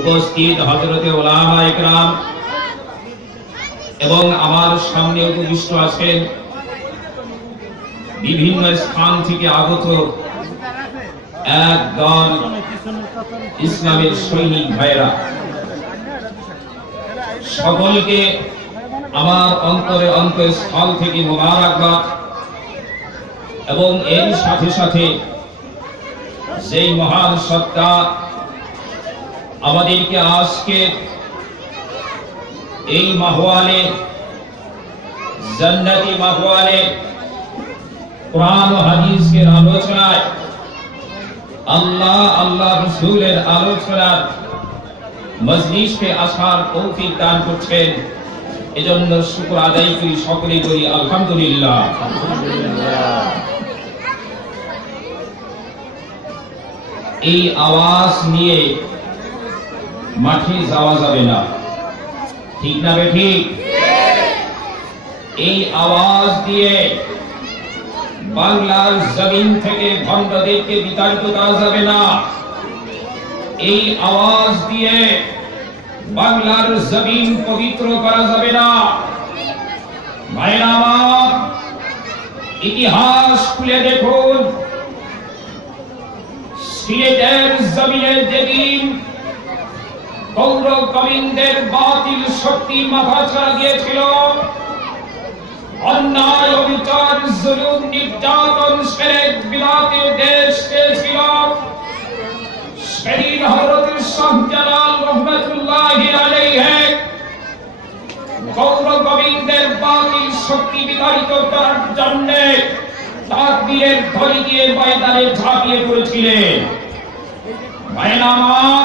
উপস্থিত হযরতে উলামা ইকরাম এবং আমার সামনে উপবিষ্ট আছেন বিভিন্ন স্থান থেকে আগত একদল ইসলামের সৈনিক ভাইরা, সকলকে আমার অন্তরে অন্তঃস্থল থেকে মোবারকবাদ। এবং এর সাথে সাথে সেই মহান সত্তা আমাদেরকে আজকে এই মাহওয়ালে, জান্নাতি মাহওয়ালে কুরআন ও হাদিসের আলোচনায়, আল্লাহ রাসূলের আলোচনার মজলিসে আসার তৌফিক দান করছেন। এজন্য শুকর আদায় করি, সকলেই বলি আলহামদুলিল্লাহ। এই আওয়াজ নিয়ে মাঠে যাওয়া যাবে না, ঠিক না বেঠিক? এই আওয়াজ দিয়ে বাংলার জমিন থেকে ভণ্ডদেরকে বিতাড়িত করা যাবে না। এই আওয়াজ দিয়ে বাংলার জমিন পবিত্র করা যাবে না। ভাইরা আমার, ইতিহাস খুলে দেখুন, সিলেটের জমিনে যেদিন কৌর গোবিন্দের বাতিল শক্তি মাথাচাড়া দিয়েছিল, অন্যায় অবিচার জুলুম নির্যাতন সেরে বিলাতের দেশ পেয়েছিল, সেদিন হযরত শাহজালাল রহমাতুল্লাহি আলাইহি কৌর গোবিন্দের বাতিল শক্তি বিতাড়িত করার জন্য তাকবীরের ধ্বনি দিয়ে ময়দানে ঝাঁপিয়ে পড়েছিলেন। ভাইরা আমার,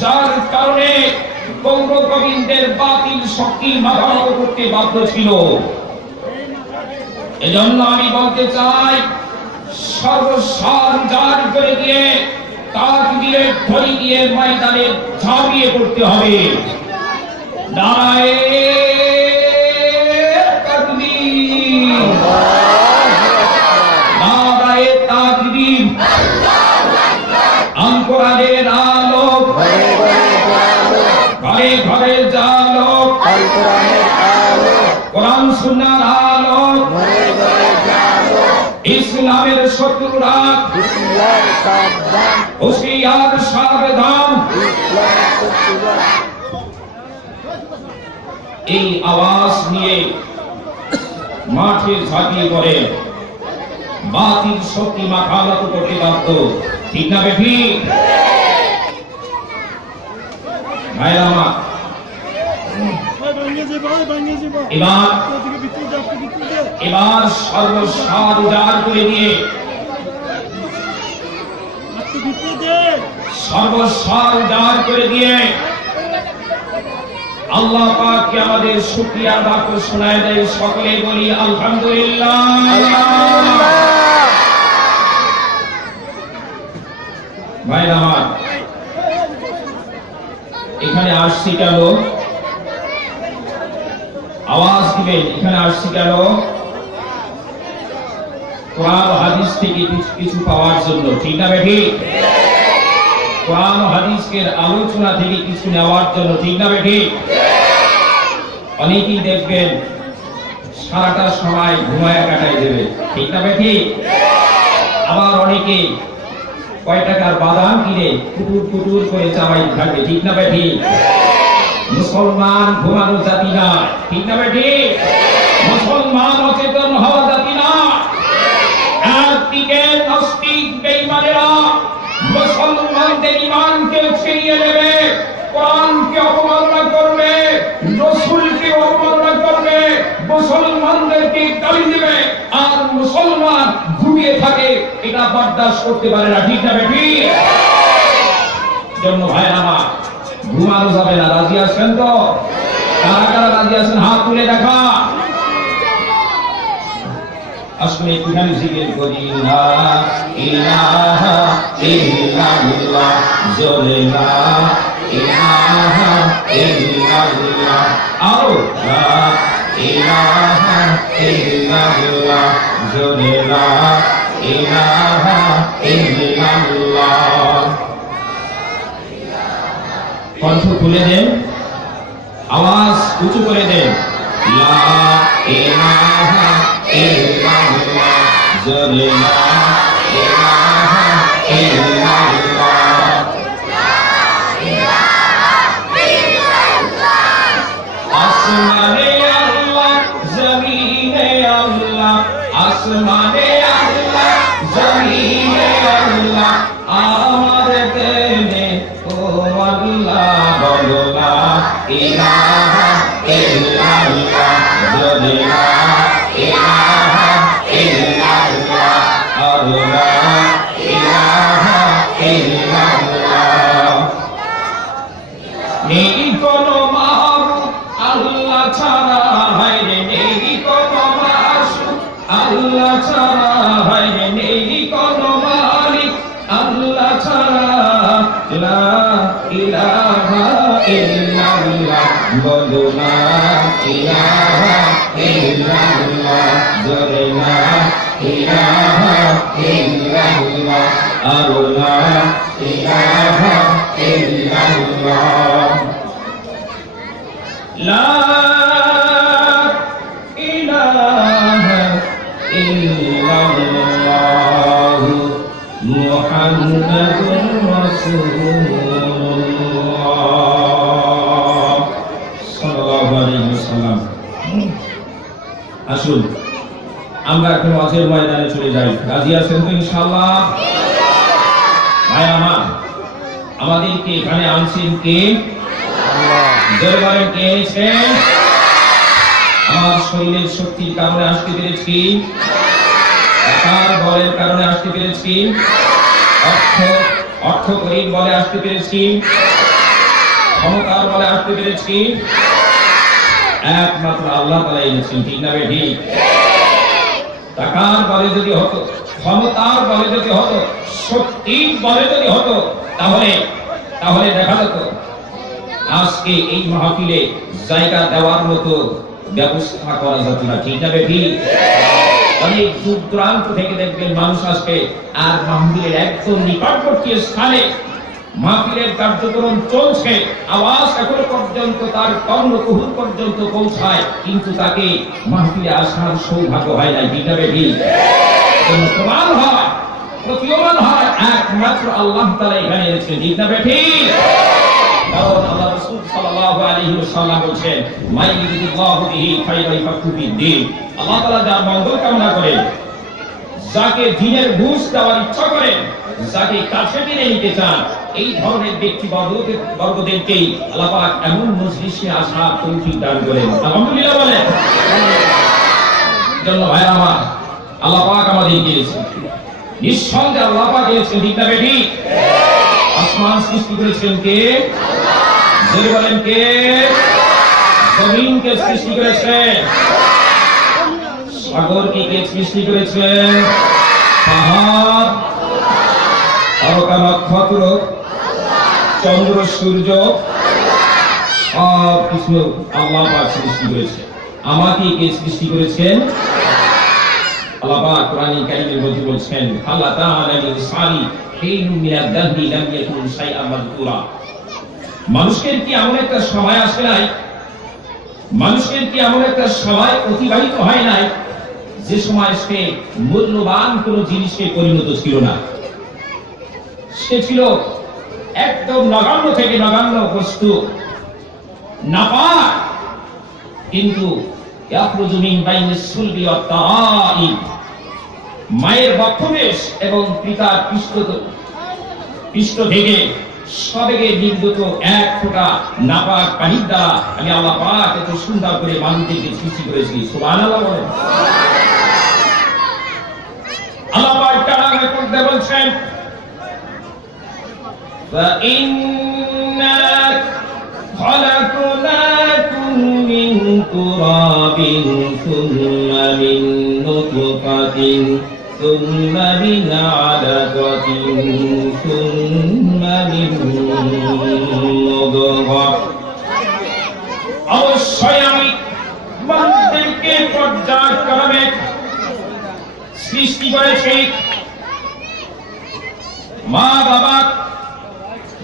যার কারণে কৌর গোবিন্দের বাতিল শক্তি মাথানত করতে বাধ্য ছিল। এজন্য আমি বলতে চাই, সর্বসার জার করে দিয়ে তাকবীরের ধ্বনি দিয়ে ময়দানে ঝাঁপিয়ে পড়তে হবে। নারায়ে তাকবীর, নারায়ে তাকবীর। কোরআনের আলো ঘরে ঘরে জালো, কোরআন সুন্নাহর আলো, ইসলামের শত্রুরা হুঁশিয়ার সাবধান। এই আওয়াজ নিয়ে মাঠে ঝাঁপিয়ে পড়ে বাতিল শক্তি মাথানত করতে বাধ্য, ঠিক না বেঠিক? ভাইরা আমার, এবার সর্বসার উজাড় করে দিয়ে, সর্বসার উজাড় করে দিয়ে আল্লাহ পাককে আমাদের শুকরিয়ার বাক্য শোনায় দেয়। সকলে বলি আলহামদুলিল্লাহ। ভাইরা আমার, এখানে আসছি কেন? আওয়াজ দিবেন, এখানে আসছি কেন? কোরআন ও হাদিস থেকে কিছু পাওয়ার জন্য, ঠিক না বেঠিক? কোরআন ও হাদিসের আলোচনা থেকে কিছু নেওয়ার জন্য, ঠিক না বেঠিক? অনেকেই দেখবেন সারাটা সময় ঘুমায়া কাটাই দেবে, ঠিক না বেঠিক? আবার অনেকে কয় টাকার বাদাম কিনে কুটুর কুটুর করে চাবাই থাকবে, ঠিক না বেঠিক? মুসলমান ঘুমানো জাতি না, ঠিক না বেঠিক? মুসলমান অচেতন হওয়া জাতি না। একদিকে নাস্তিক বেঈমানেরা মুসলমানদের ঈমানকে ছিনিয়ে নেবে, কোরআনকে অবমাননা করবে, রাসূলকে অবমাননা করবে, মুসলমানদেরকে গালি দেবে, আর মুসলমান ঘুমিয়ে থাকে, এটা বরদাস্ত করতে পারে না, ঠিক না বেঠিক? জন্য ভাইরা আমার, ঘুমানো যাবে না। রাজি আছেন তো? কারা কারা রাজি আছেন হাত তুলে দেখা। আসলে একটুখানি জিকির করি, লা ইলাহা ইল্লাল্লাহ, জোরে লা ইলাহা ইল্লাল্লাহ, আরো লা ইলাহা ইল্লাল্লাহ, জোরে লা ইলাহা ইল্লাল্লাহ। কণ্ঠ খুলে দেন, আওয়াজ উঁচু করে দেন। লা ইলাহা ইল্লাল্লাহ, জোরে লা ইলাহা ইল্লাল্লাহ। আসমানে আল্লাহ, জমিনে আল্লাহ, আসমানে আল্লাহ, জমিনে আল্লাহ, আমার দেনে ও আল্লাহ, বলো লা ইলাহা ইল্লাল্লাহ, জোরে লা ইলাহা ইল্লাল্লাহ, লা ইলাহা ইল্লাল্লাহ। নেই কোনো মাবুদ আল্লাহ ছাড়া, হায়রে নেই কোনো মাসুদ আল্লাহ ছাড়া, হায়রে নেই কোনো মালিক আল্লাহ ছাড়া, লা ইলাহা ইল্লাল্লাহ, বলো লা ইলাহা ইল্লাল্লাহ, জোরে লা ইলাহা ইল্লাল্লাহ, লা ইলাহা ইল্লাল্লাহ। লা ইলাহা ইল্লাল্লাহ, মুহাম্মাদুর রাসূলুল্লাহ সাল্লাল্লাহু আলাইহি ওয়াসাল্লাম। আসুন আমরা এখন ওয়াজের ময়দানে চলে যাই। রাজি আছেন তো ইনশাআল্লাহ? ভাই আমার, আমাদেরকে এখানে আনছেন কে? জোরে বলেন, কে এনেছেন? আমার শরীরের শক্তির কারণে আসতে পেরেছি, একার বলের কারণে আসতে পেরেছি, অর্থ করিম বলে আসতে পেরেছি, ক্ষমতার বলে আসতে পেরেছি, একমাত্র আল্লাহ তাআলা এনেছেন। ঠিক না বে ঠিক? টাকার বলে যদি হতো, ক্ষমতার বলে যদি হতো, শক্তির বলে যদি হতো, তাহলে দেখা যেত আজকে এই মাহফিলে জায়গা দেওয়ার মতো ব্যবস্থা করা যেত না। ঠিক না বেঠি? অনেক দূর দূরান্ত থেকে দেখবেন মানুষ আসবে, আর মাহফিলের একদম নিকটবর্তী স্থানে মাহফিলের কার্যক্রম চলছে, আওয়াজ এখনো পর্যন্ত তার কর্ণকুহুর পর্যন্ত পৌঁছায়, কিন্তু তাকে মাহফিলে আসার সৌভাগ্য হয় না। ঠিক না বেঠি? প্রমাণ হয়, প্রতীয়মান হয় একমাত্র আল্লাহ তাআলা এখানে এনেছেন। ঠিক না বেঠি? কারণ আল্লাহ রাসূল সাল্লাল্লাহু আলাইহি ওয়াসাল্লাম বলেন, মাই ইউরিদুল্লাহু বিহি খায়রান ইয়াফাক্কু ফিদ্দীন। আল্লাহ তাআলা যার মঙ্গল কামনা করেন, যাকে দ্বীনের বুঝ দেওয়ার ইচ্ছা করেন, যাকে কাছে টেনে নিতে চান, এই ধরনের ব্যক্তিবর্গদেরকেই আল্লাহ পাক এমন মজলিসে আসার তৌফিক দান করেন। আলহামদুলিল্লাহ বলেন। জন্য ভাই আমার, আল্লাহ পাক আমাদের দিয়েছেন, নিঃসন্দেহে আল্লাহ পাক দিয়েছেন। ঠিক না বেঠি? আসমান সৃষ্টি করেছেন কে? জোরে বলেন কে? জমিনকে সৃষ্টি করেছেন। সাগরকে কে সৃষ্টি করেছেন? পাহাড়, তারকা নক্ষত্র, চন্দ্র সূর্য, সব কিছু আল্লাহ পাক সৃষ্টি করেছেন। আমাকে কে সৃষ্টি করেছেন? আল্লাহ পাক কোরআনে কারীমের মধ্যে বলছেন, আল্লাহ তাআলা লিসানি হিনুম মিনাদ দাহরি লাম ইয়াকুন শাইআন মাযকুরা। মানুষের কি এমন একটা সময় আসে নাই, মানুষের কি এমন একটা সময় অতিবাহিত হয় নাই যে সময় সে মূল্যবান কোন জিনিসে পরিণত ছিল না। সে ছিল একদম নগণ্য থেকে নগণ্য বস্তু, নাপাক, কিন্তু ইয়াখরুজু মিন বাইনিস সুলবি ওয়াত তারাইব, মায়ের বক্ষদেশ এবং পিতার পৃষ্ঠ থেকে সবেগে নির্গত এক ফোঁটা নাপাক পানির দ্বারা আমি আল্লাহ পাক এত সুন্দর করে মানুষদেরকে সৃষ্টি করেছি। সুবহানাল্লাহ বলেন। আল্লাহ পাক কালামে করতে বলছেন, فَإِنَّا خَلَقْنَاكُم مِّن تُرَابٍ ثُمَّ مِن نُّطْفَةٍ ثُمَّ مِنْ عَلَقَةٍ ثُمَّ مِن مُّضْغَةٍ। অবশ্যই আমি মানুষদেরকে পর্যায়ক্রমে সৃষ্টি করেছি। মা বাবা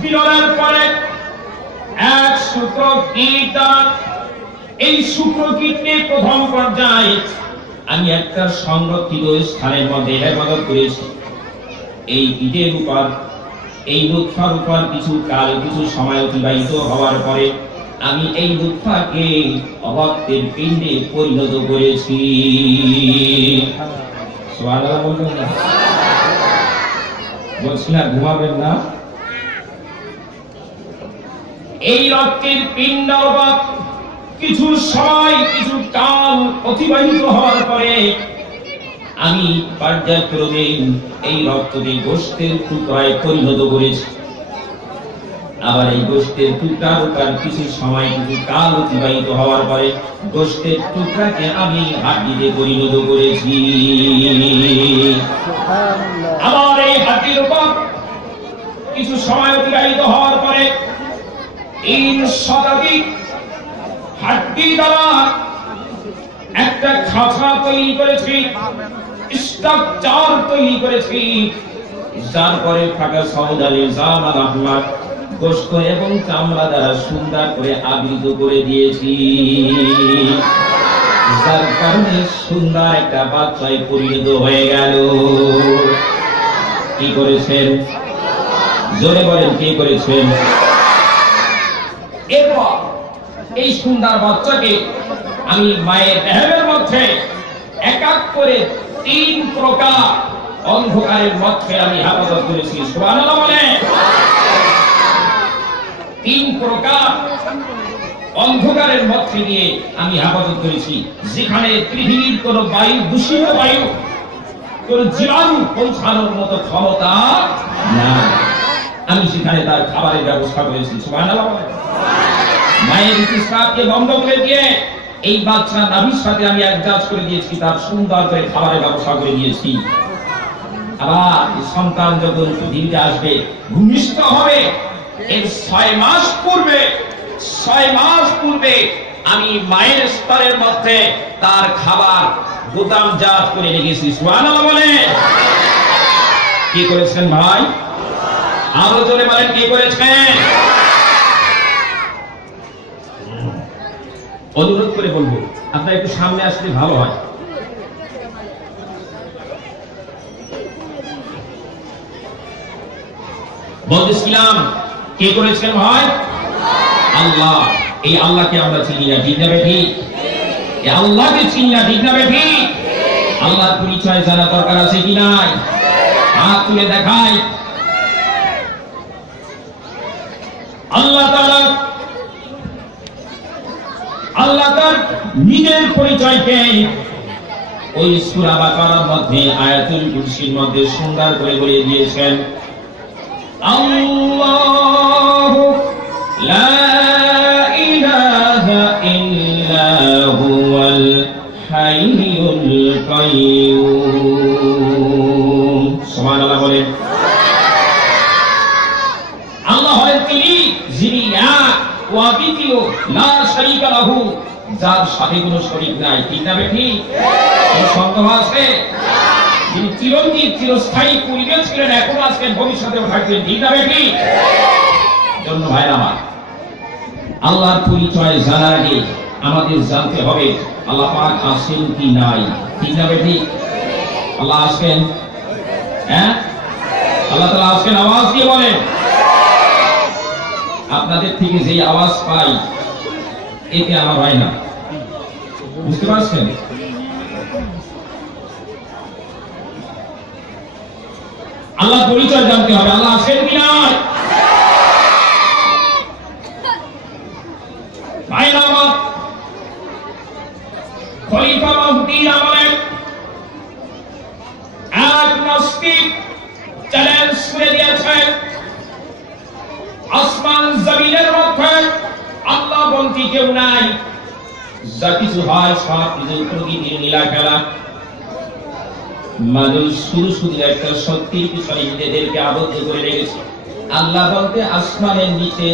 বিরলের পরে এক সূত্র কীট দ্বারা, এই সূত্র কীটের প্রথম পর্যায়ে আমি একটা সংরক্ষিত স্থানের মধ্যে হেফাজত করেছি। এই কীটের উপর, এই লুৎফার উপর কিছু কাল, কিছু সময় অতিবাহিত হওয়ার পরে আমি এই লুৎফাকে রক্তের পিণ্ডে পরিণত করেছি। সুবহানাল্লাহ বলবেন না? বলছি না ঘুমাবেন না। এই রক্তের পিণ্ড কিছু সময়, কিছু কাল অতিবাহিত হওয়ার পরে আমি পর্যায়ক্রমে এই রক্তকে গোশতের টুকরায় পরিণত করেছি। আবার এই গোশতের টুকরার উপর কিছু সময়, কিছু কাল অতিবাহিত হওয়ার পরে গোশতের টুকরাকে আমি হাড্ডিতে পরিণত করেছি। আবার এই হাড্ডির উপর কিছু সময় অতিবাহিত হওয়ার পরে 3 শতাধিক হাড্ডি দ্বারা একটা খাঁচা তৈরি করেছি, স্ট্রাকচার তৈরি করেছি, যার পরে ফাঁকা সওদালি জামাল আহমদ গোশত এবং চামড়া দ্বারা সুন্দর করে আবৃত করে দিয়েছি, যার কারণে সুন্দর একটা বাচ্চায় পরিণত হয়ে গেল। কি করেছেন? জোরে বলেন, কি করেছেন? এরপর এই সুন্দর বাচ্চাকে আমি মায়ের দেহের মধ্যে এক এক করে 3 প্রকার অন্ধকারের মধ্যে আমি হেফাজত করেছি। সুবহানাল্লাহ বলে। 3 প্রকার অন্ধকারের মধ্যে নিয়ে আমি হেফাজত করেছি, যেখানে পৃথিবীর কোন বায়ু, দূষিত বায়ু, কোন জীবাণু পৌঁছানোর মতো ক্ষমতা না। আমি সেখানে তার খাবারের ব্যবস্থা করেছি। সুবহানাল্লাহ বলে। মায়ের ঋতুস্রাবকে বন্ধ করে দিয়ে এই বাচ্চা নাভির সাথে আমি অ্যাডজাস্ট করে দিয়েছি, তার সুন্দর করে খাবারের ব্যবস্থা করে দিয়েছি। আবার সন্তান যখন পৃথিবীতে আসবে, ভূমিষ্ঠ হবে, এর 6 মাস পূর্বে আমি মায়ের স্তরের মধ্যে তার খাবার গুদামজাত করে রেখেছি। সুবহানাল্লাহ বলে। কি করেছেন ভাই? আরো জোরে বলেন, কি করেছেন? অনুরোধ করে বলবো, আপনারা একটু সামনে আসলে ভালো হয়। বলতেছিলাম, কে করেছেন ভাই? আল্লাহ। এই আল্লাহকে আমরা চিনি না, ঠিক না ঠিক? এই আল্লাহকে চিনি না, ঠিক না ঠিক? আল্লাহর পরিচয় জানা দরকার আছে কি নাই? হাত তুলে দেখাই। আল্লাহ তার নিজের পরিচয়কে ওই সূরা বাকারার মধ্যে আয়াতুল কুরসির মধ্যে সুন্দর করে বলে দিয়েছেন। আল্লাহু লা ইলাহা ইল্লা হুয়াল হাইয়ুল কাইয়্যুম। সুবহানাল্লাহ বলেন। আল্লাহ হলেন তিনি, যিনি এক ও অদ্বিতীয়, লা শারীকা লাহু, যার সাথে কোনো শরীক নাই। ঠিক না ঠিক? কোনো সন্দেহ আছে? যিনি চিরঞ্জীব, চিরস্থায়ী, পূর্বে ছিলেন, এখন আজকে ভবিষ্যতেও থাকবেন। ঠিক না ঠিক? জন্য ভাইরা আমার, আল্লাহর পরিচয় জানার আগে আমাদের জানতে হবে আল্লাহ পাক আছেন কি নাই। ঠিক না ঠিক? আল্লাহ আছেন? হ্যাঁ, আল্লাহ তাআলা আছেন। আওয়াজ দিয়ে বলেন। আপনাদের থেকে যে আওয়াজ পাই এতে আমার হয় না, বুঝতে পারছেন? আল্লাহ পরিচয় জানতে হবে, আল্লাহ আছেন কি নাই। ভাইরা আমার, খলিফা মাহদীর আমলে এক নাস্তিক চ্যালেঞ্জ করে দিয়েছে, আসমান জমিনের মধ্যে আল্লাহ বলতে কেউ নাই, যা কিছু হয় সব কিছু প্রকৃতির লীলা খেলা। মানুষ শুধু একটা সত্যির পিছনে নিজেদেরকে আবদ্ধ করে রেখেছে। আল্লাহ বলতে আসমানের নিচে